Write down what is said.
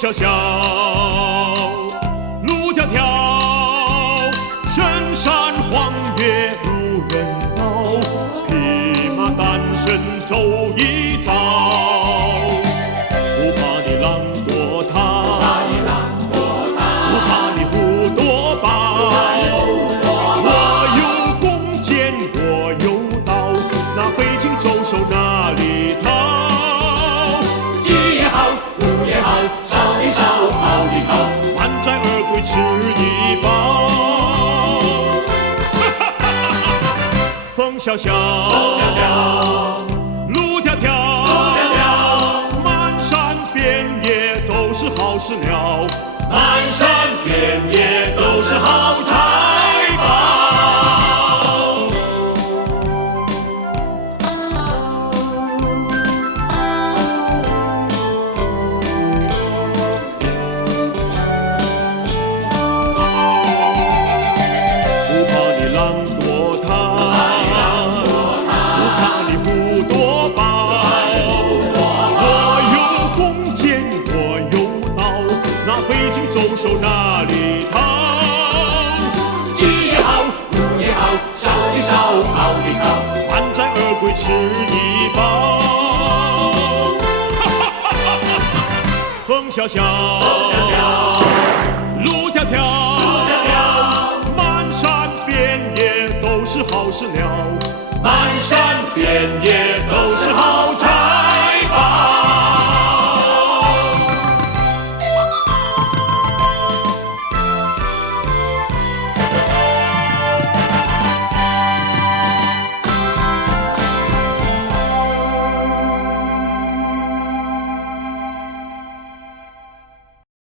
萧萧，路迢迢，深山黄叶无人道，匹马单身走一遭。不怕你狼多逃，不怕你虎多豹。我有弓箭，我有刀，那飞禽走兽哪里逃？鸡也好，虎也好，烧一烧，烤一烤，满载而归吃一饱。风萧萧，路迢迢，漫山遍野都是好饲料，满山遍野都是好财宝。不怕你狼多逃，不怕你虎多豹。我有弓箭，我有刀，那飞禽走兽哪里逃？鸡也好，虎也好，烧一烧，烤一烤，满载而归吃一饱。风萧萧，路迢迢，漫山遍野都是好饲料，满山遍野都是好财。